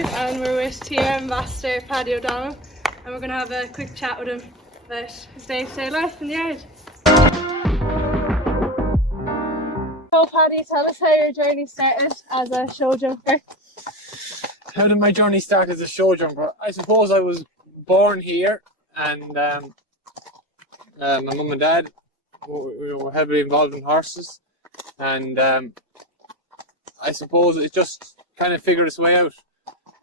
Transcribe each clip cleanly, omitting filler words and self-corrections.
yard and we're with 𝗧𝗥𝗠 Ambassador Paddy O'Donnell, and we're going to have a quick chat with him about his day-to-day life in the yard. So Paddy, tell us how your journey started as a show jumper. How did my journey start as a show jumper? I suppose I was born here, and my mum and dad were heavily involved in horses, and I suppose it just kind of figured its way out.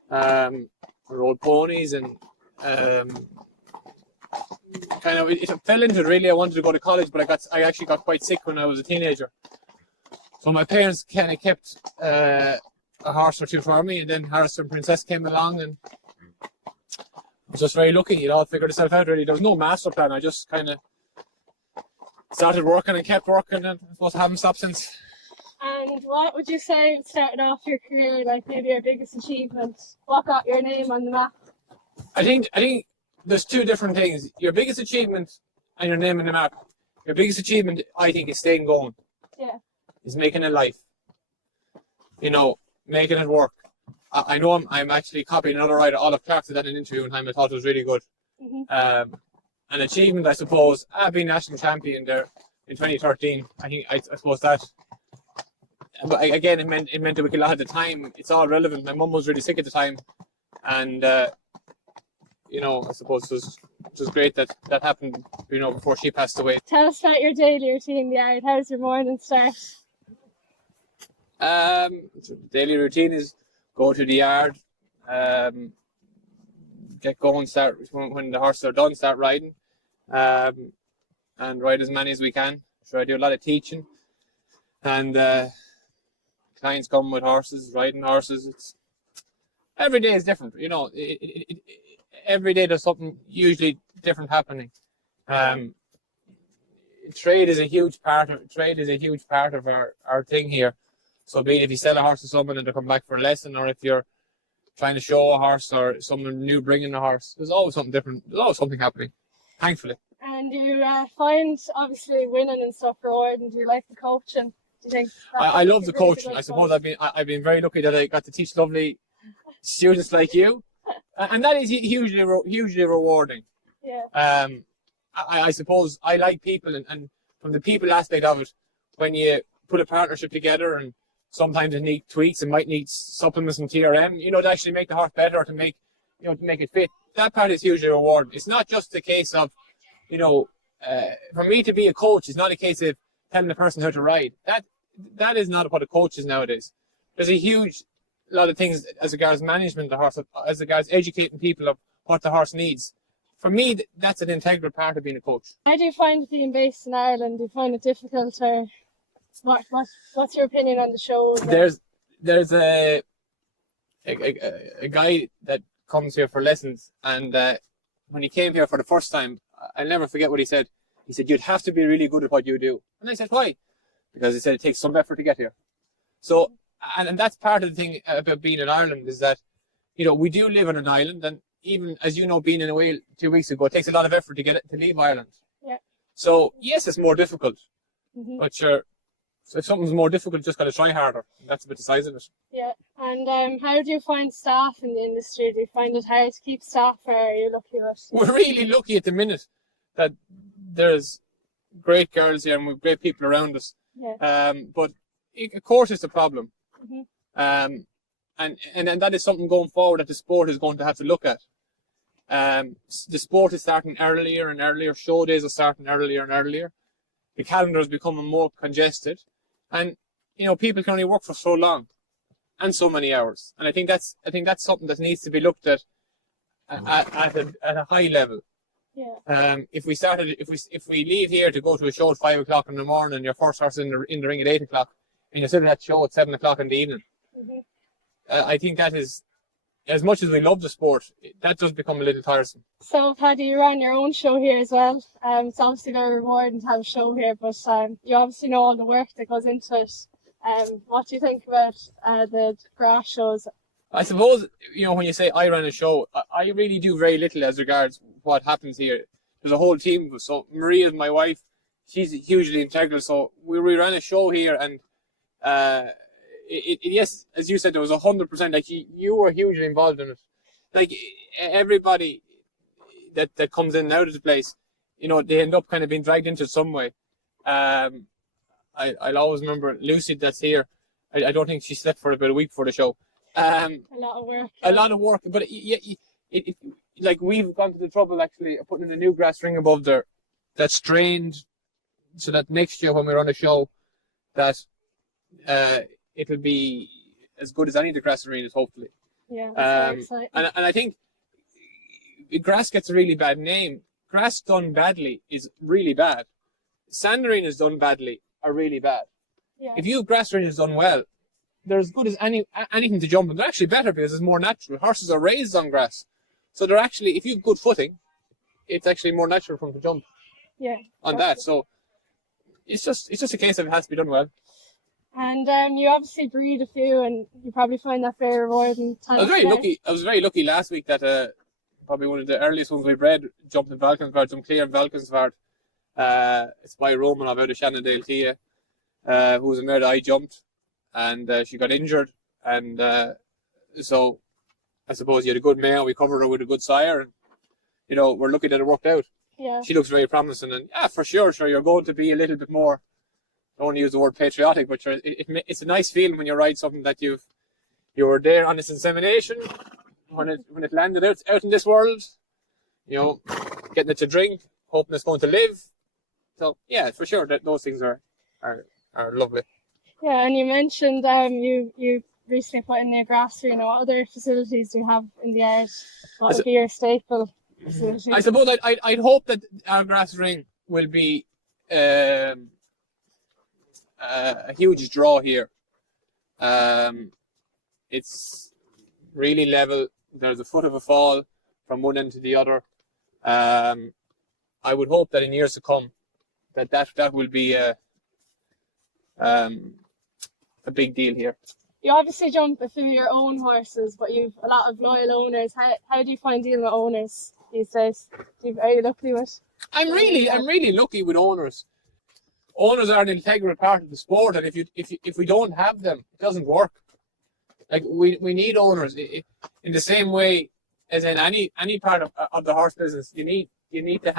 I rode ponies, and kind of it fell into it really. I wanted to go to college, but I actually got quite sick when I was a teenager. So my parents kind of kept a horse or two for me, and then Harrison Princess came along, and I was just very lucky. It all figured itself out really. There was no master plan. I just kind of started working and kept working, and I suppose I haven't stopped since. And what would you say started off your career, like maybe your biggest achievement? What got your name on the map? I think there's two different things. Your biggest achievement and your name on the map. Your biggest achievement, I think, is staying going. Yeah. Is making a life. You know, making it work. I know I'm actually copying another rider, Olive Clark, did that in an interview one time. I thought it was really good. An achievement, I suppose, being national champion there in 2013. I suppose that. But again, it meant a wicked lot at the time. It's all relevant. My mum was really sick at the time, and you know, I suppose it was great that happened. You know, before she passed away. Tell us about your daily routine in the yard. How's your morning start? So the daily routine is go to the yard, get going, start when the horses are done, start riding, and ride as many as we can. So I do a lot of teaching, and clients come with horses, riding horses. Every day is different, you know. Every day there's something usually different happening. Trade is a huge part of our thing here. So be it if you sell a horse to someone and they come back for a lesson, or if you're trying to show a horse or someone new bringing a horse, there's always something different. There's always something happening, thankfully. And you find, obviously, winning and stuff rewarding. Do you like the coaching? Do you think I love the coaching. I suppose I've been very lucky that I got to teach lovely students like you, and that is hugely rewarding. Yeah. I suppose I like people, and from the people aspect of it, when you put a partnership together, and sometimes it needs tweaks, it might need supplements and TRM, you know, to actually make the horse better, or to make it fit. That part is hugely rewarding. It's not just a case of, you know, for me to be a coach, it's not a case of telling the person how to ride. That is not what a coach is nowadays. There's a huge lot of things as regards management of the horse, as regards educating people of what the horse needs. For me, that's an integral part of being a coach. How do you find being based in Ireland? Do you find it difficult, or what's your opinion on the show? There's a guy that comes here for lessons, and when he came here for the first time, I'll never forget what he said. He said, "You'd have to be really good at what you do." And I said, "Why?" Because he said it takes some effort to get here. So, and that's part of the thing about being in Ireland, is that, you know, we do live on an island, and even, as you know, being in Wales 2 weeks ago, it takes a lot of effort to leave Ireland. Yeah. So yes, it's more difficult, but sure, so if something's more difficult, just got to try harder. That's a bit the size of it. Yeah. And how do you find staff in the industry? Do you find it hard to keep staff, or are you lucky with? We're really lucky at the minute that there's great girls here and we've great people around us. Yeah. But of course it's a problem. And that is something going forward that the sport is going to have to look at. The sport is starting earlier and earlier. Show days are starting earlier and earlier. The calendar is becoming more congested, and you know, people can only work for so long and so many hours. And I think that's something that needs to be looked at a high level. Yeah. If we leave here to go to a show at 5 o'clock in the morning, your first horse in the ring at 8 o'clock, and you're sitting at that show at 7 o'clock in the evening, I think that is, as much as we love the sport, that does become a little tiresome. So Paddy, you run your own show here as well. It's obviously very rewarding to have a show here, but you obviously know all the work that goes into it. What do you think about the grass shows? I suppose, you know, when you say I run a show, I really do very little as regards what happens here. There's a whole team of us. So Maria is my wife. She's hugely integral. So we ran a show here, and yes, as you said, there was 100%. Like you were hugely involved in it. Like everybody that comes in and out of the place, you know, they end up kind of being dragged into it some way. I'll always remember Lucy that's here. I don't think she slept for about a week before the show. A lot of work. A lot of work, but like we've gone to the trouble actually of putting in a new grass ring above there that's drained, so that next year when we're on a show, that it'll be as good as any of the grass arenas, hopefully. Yeah, that's very exciting. And I think grass gets a really bad name. Grass done badly is really bad. Sand arenas done badly are really bad. Yeah. If you have grass arenas done well, they're as good as anything to jump on. They're actually better because it's more natural. Horses are raised on grass, so they're actually, if you have good footing, it's actually more natural for them to jump. Yeah. On that, so it's just a case of it has to be done well. And you obviously breed a few, and you probably find that very rewarding. I was very lucky last week that probably one of the earliest ones we bred jumped in 𝗂𝒄𝒌 𝗧𝒥𝒂𝒕. It's by Roman out of Shenandoah, Tia, who was a mare that I jumped, and she got injured, and so I suppose you had a good mare. We covered her with a good sire, and you know, we're lucky that it worked out. Yeah. She looks very promising, and yeah, for sure, you're going to be a little bit more. I don't want to use the word patriotic, but it's a nice feeling when you ride something that you were there on its insemination when it landed out in this world. You know, getting it to drink, hoping it's going to live. So yeah, for sure, those things are lovely. Yeah, and you mentioned you recently put in new grass. You know, what other facilities do you have in the yard? What would be your staple facility? I suppose I'd hope that our grass ring will be a huge draw here. It's really level. There's a foot of a fall from one end to the other. I would hope that in years to come that will be a big deal here. You obviously jump a few of your own horses, but you've a lot of loyal owners. How do you find dealing with owners these days? Are you lucky with? I'm really lucky with owners. Owners are an integral part of the sport, and if we don't have them, it doesn't work. Like we need owners in the same way as in any part of the horse business. You need to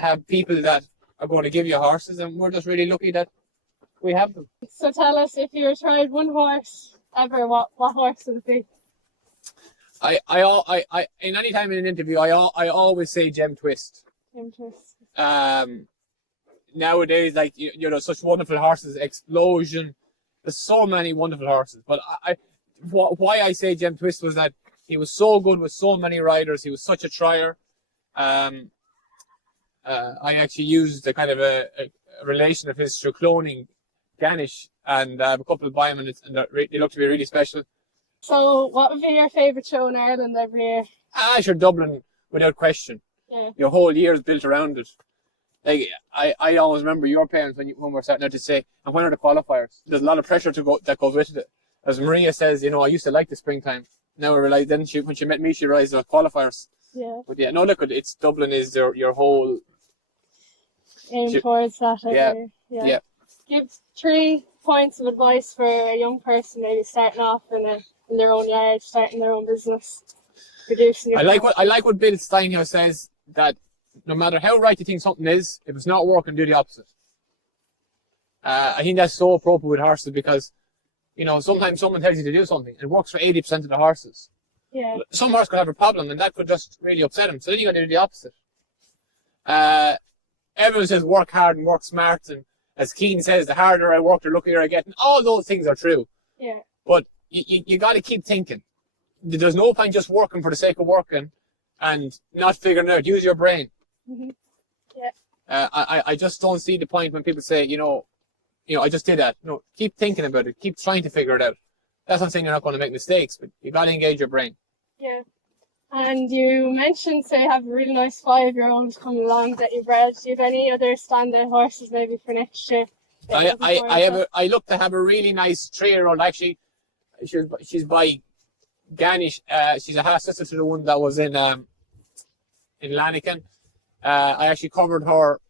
have people that are going to give you horses, and we're just really lucky that we have them. So tell us, if you tried one horse ever, what horse would it be? I in any time in an interview, I always say Gem Twist. Gem Twist. Nowadays, like you know, such wonderful horses, Explosion. There's so many wonderful horses, but why I say Gem Twist was that he was so good with so many riders. He was such a trier. I actually used a kind of a relation of his through cloning Ganish, and a couple of Byman, and they look to be really special. So, what would be your favourite show in Ireland every year? Sure, Dublin, without question. Yeah. Your whole year is built around it. Like I always remember your parents when we're starting out to say, and when are the qualifiers? There's a lot of pressure that goes with it. As Maria says, you know, I used to like the springtime. Now I realise, when she met me, she realised the qualifiers. Yeah. But yeah, no, look, it's Dublin is your whole aim towards that. Yeah. Give 3 points of advice for a young person maybe starting off in their own yard, starting their own business, producing. I like what Bill Steinhouse says, that no matter how right you think something is, if it's not working, do the opposite. I think that's so appropriate with horses, because you know, sometimes someone tells you to do something and it works for 80% of the horses. Yeah. Some horse could have a problem, and that could just really upset him. So then you got to do the opposite. Everyone says work hard and work smart, and as Keane says, the harder I work, the luckier I get. And all those things are true. Yeah. But you got to keep thinking. There's no point just working for the sake of working and not figuring it out. Use your brain. Mm-hmm. Yeah. I just don't see the point when people say, you know, I just did that. No, keep thinking about it. Keep trying to figure it out. That's not saying you're not going to make mistakes, but you got to engage your brain. Yeah. And you mentioned, say, you have a really nice 5-year-old coming along that you bred. Do you have any other standout horses maybe for next year? I look to have a really nice 3-year-old. Actually, she's by Ganish. She's a half sister to the one that was in Lannigan. I actually covered her,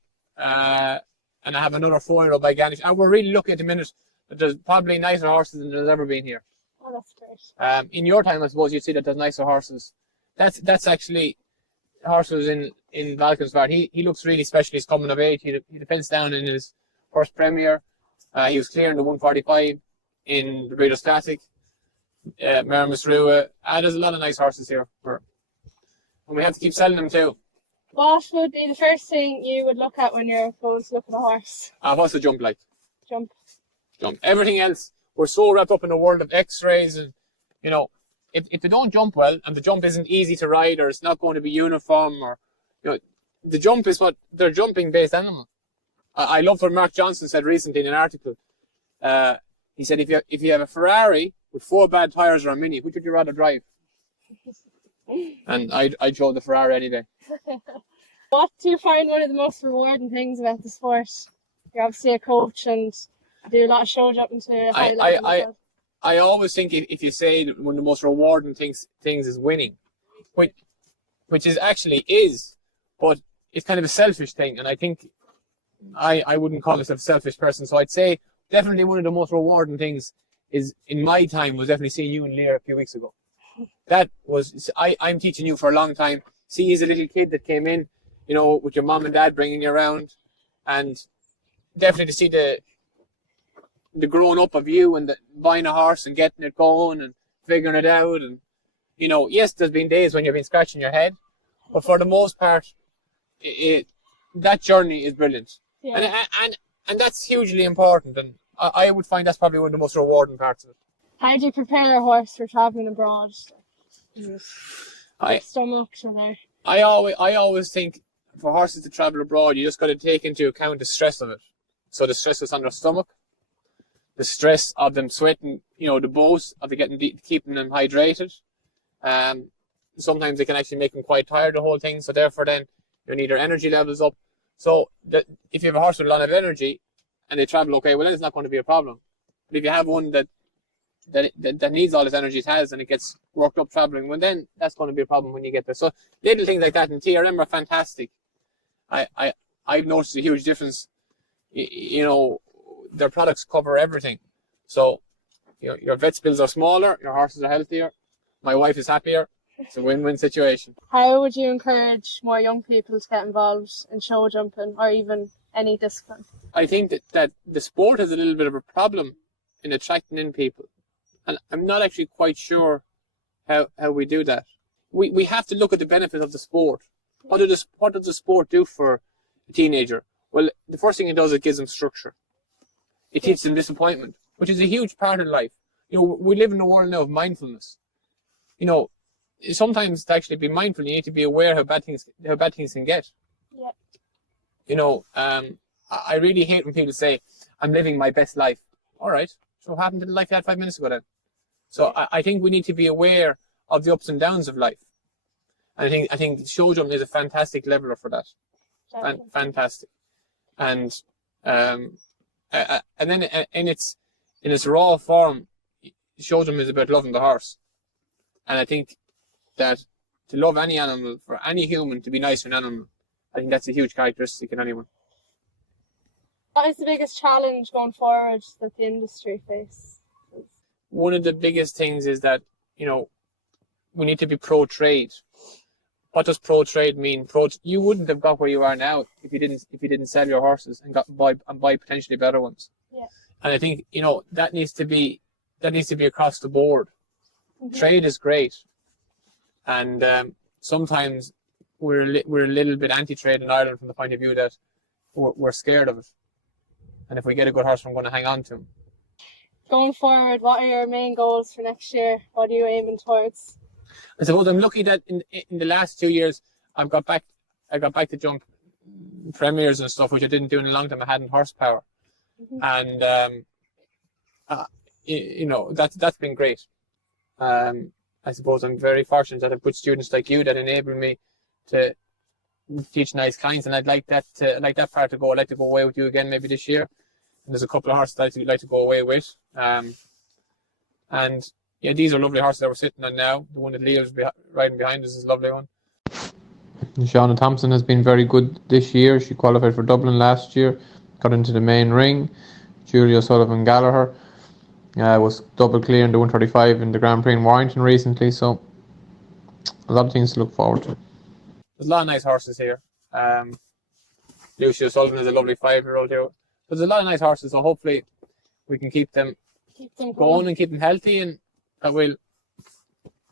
and I have another 4-year-old by Ganish. And we're really lucky at the minute that there's probably nicer horses than there's ever been here. Oh, that's great. In your time, I suppose you'd see that there's nicer horses. That's actually horses in 𝗂𝒂𝒄𝒌. He looks really special. He's coming of age. He defends down in his first Premier. He was clear in the 145 in the Breeders' Classic. 𝗂𝒂𝒄𝒌 𝑪𝒉𝒂𝒕. There's a lot of nice horses here. And we have to keep selling them too. What would be the first thing you would look at when you're going to look at a horse? What's the jump like? Jump. Everything else, we're so wrapped up in the world of x-rays and, you know, if they don't jump well and the jump isn't easy to ride or it's not going to be uniform or, you know, the jump is what they're jumping based animal. I loved what Mark Johnson said recently in an article. He said, if you have a Ferrari with 4 bad tires or a Mini, which would you rather drive? And I drove the Ferrari any day. What do you find one of the most rewarding things about the sport? You're obviously a coach and do a lot of show jumping to a high level. I always think if you say that one of the most rewarding things is winning, which is actually is, but it's kind of a selfish thing, and I think I wouldn't call myself a selfish person. So I'd say definitely one of the most rewarding things is in my time was definitely seeing you and Lear a few weeks ago. That was I'm teaching you for a long time. See, he's a little kid that came in, you know, with your mom and dad bringing you around, and definitely to see the growing up of you and buying a horse and getting it going and figuring it out. And, you know, yes, there's been days when you've been scratching your head, but for the most part, that journey is brilliant. Yeah. And that's hugely important. And I would find that's probably one of the most rewarding parts of it. How do you prepare a horse for travelling abroad? Stomach or there? I always think for horses to travel abroad, you just got to take into account the stress of it. So the stress is on their stomach, the stress of them sweating, you know, the bows of keeping them hydrated. Sometimes they can actually make them quite tired, the whole thing. So therefore, then you need their energy levels up. So that if you have a horse with a lot of energy and they travel okay, well then it's not going to be a problem. But if you have one that needs all this energy it has and it gets worked up traveling, well then that's going to be a problem when you get there. So little things like that, and TRM are fantastic. I've noticed a huge difference. You know, their products cover everything. So, you know, your vet's bills are smaller, your horses are healthier, my wife is happier. It's a win-win situation. How would you encourage more young people to get involved in show jumping or even any discipline? I think that the sport has a little bit of a problem in attracting in people. And I'm not actually quite sure how we do that. We have to look at the benefit of the sport. What does the sport do for a teenager? Well, the first thing it does, it gives them structure. It teaches them disappointment, which is a huge part of life. You know, we live in a world now of mindfulness. You know, sometimes to actually be mindful, you need to be aware how bad things can get. Yeah. You know, I really hate when people say, I'm living my best life. All right. So what happened to the life you had 5 minutes ago then? So I think we need to be aware of the ups and downs of life. And I think show jumping is a fantastic leveler for that. Fantastic. And then in its raw form, show jumping is about loving the horse. And I think that to love any animal, for any human to be nice to an animal, I think that's a huge characteristic in anyone. What is the biggest challenge going forward that the industry faces? One of the biggest things is that, you know, we need to be pro-trade. What does pro-trade mean? You wouldn't have got where you are now if you didn't sell your horses and buy potentially better ones. Yeah. And I think, you know, that needs to be across the board. Mm-hmm. Trade is great, and sometimes we're a little bit anti-trade in Ireland from the point of view that we're scared of it. And if we get a good horse, we're going to hang on to him. Going forward, what are your main goals for next year? What are you aiming towards? I suppose I'm lucky that in the last 2 years I got back to jump premiers and stuff, which I didn't do in a long time. I hadn't horsepower. Mm-hmm. And you know, that's been great. I suppose I'm very fortunate that I've good students like you that enable me to teach nice clients, and I'd like that part to go. I'd like to go away with you again maybe this year. And there's a couple of horses that I'd like to go away with. And yeah, these are lovely horses that we're sitting on now. The one that Leo's riding behind us is a lovely one. Shauna Thompson has been very good this year. She qualified for Dublin last year. got into the main ring. Julia Sullivan Gallagher was double clear in the 135 in the Grand Prix in Warrington recently, so a lot of things to look forward to. There's a lot of nice horses here. Lucy O'Sullivan is a lovely 5-year-old here. There's a lot of nice horses, so hopefully we can keep them going and keep them healthy, and that will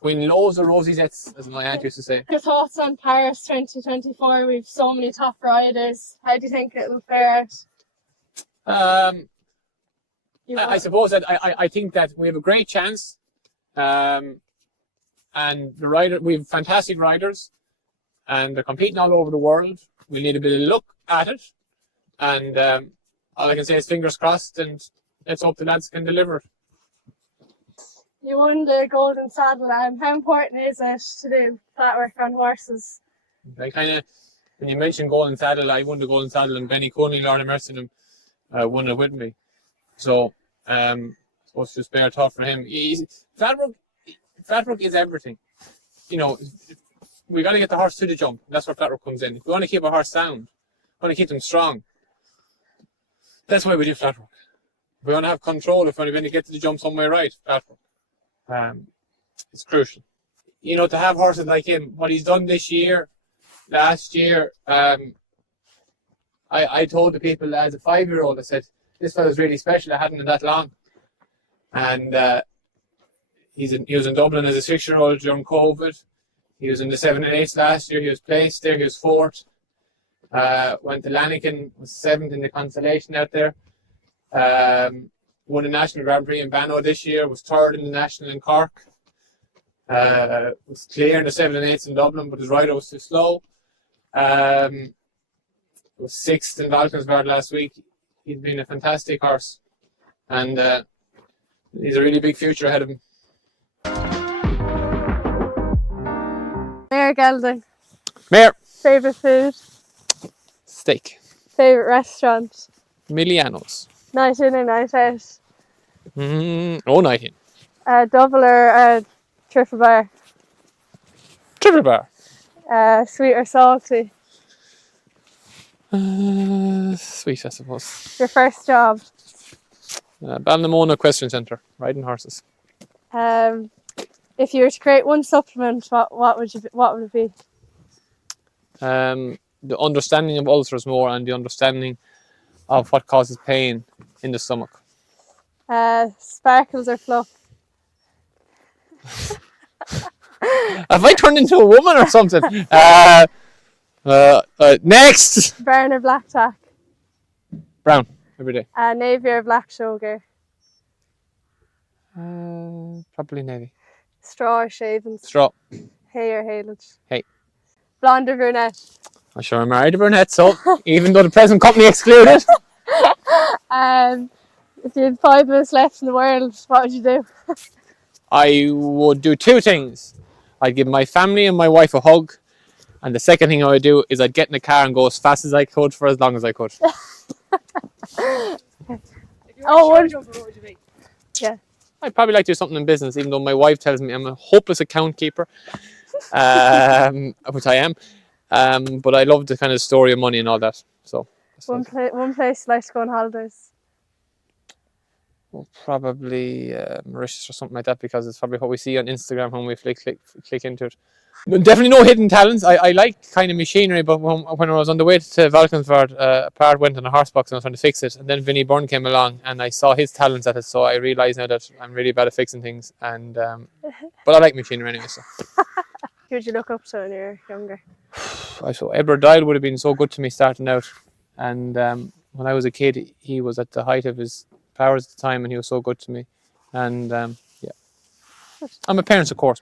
win loads of rosy sets, as my aunt used to say. Your thoughts on Paris 2024? We've so many top riders. How do you think it will fare out? I suppose that I think that we have a great chance, and we have fantastic riders, and they're competing all over the world. We need a bit of luck at it, and all I can say is fingers crossed, and let's hope the lads can deliver. You won the Golden Saddle. How important is it to do flat work on horses? I kind of, when you mentioned Golden Saddle, I won the Golden Saddle, and Benny Cooney, Lord of Mercy, won it with me. So, supposed to spare tough for him. Flat work is everything. You know, we got to get the horse to the jump. That's where flat work comes in. If we want to keep a horse sound, we want to keep them strong. That's why we do flat work. If we want to have control, if we want to get to the jump somewhere right, flat work. It's crucial. You know, to have horses like him, what he's done this year, last year, I told the people as a 5-year-old, I said, this fella's really special, I hadn't been that long. And he was in Dublin as a 6-year-old during COVID. He was in the 7 and 8s last year, he was placed there, he was 4th. Went to Lanigan, was 7th in the consolation out there. Won the National Grand Prix in Banno this year, was 3rd in the National in Cork. Was clear in the 7 and 8s in Dublin, but his rider was too slow. Was 6th in Valkenswaard last week. He's been a fantastic horse, and he's a really big future ahead of him. Mayor Gelding. Mayor. Favourite food? Steak. Favourite restaurant? Miliano's. Night in or night out? Night in. Double or triple bar? Triple bar. Sweet or salty? Sweet, I suppose. Your first job? Ballinamona Equestrian Centre, riding horses. If you were to create one supplement, what would it be? The understanding of ulcers more, and the understanding of what causes pain in the stomach. Sparkles or fluff? Have I turned into a woman or something? Next! Brown or black tack? Brown, every day. Navy or black sugar? Probably navy. Straw or shavings? Straw. Hay or haylage? Hay. Blonde or brunette? I'm sure I'm married to brunette, so even though the present company excluded. If you had 5 minutes left in the world, what would you do? I would do 2 things. I'd give my family and my wife a hug, and the second thing I would do is I'd get in the car and go as fast as I could for as long as I could. Showjumper, what would you be? Yeah. I'd probably like to do something in business, even though my wife tells me I'm a hopeless account keeper, which I am. But I love the kind of story of money and all that. So one place you like to go on holidays? Well, probably Mauritius or something like that, because it's probably what we see on Instagram when we click into it. But definitely no hidden talents. I like kind of machinery, but when I was on the way to Valkenswaard, a part went on a horse box and I was trying to fix it, and then Vinnie Byrne came along and I saw his talents at it, so I realised now that I'm really bad at fixing things, and but I like machinery anyway. So. Who would you look up to when you were younger? So Edward Dial would have been so good to me starting out, and when I was a kid he was at the height of his powers at the time and he was so good to me, and yeah, and my parents of course.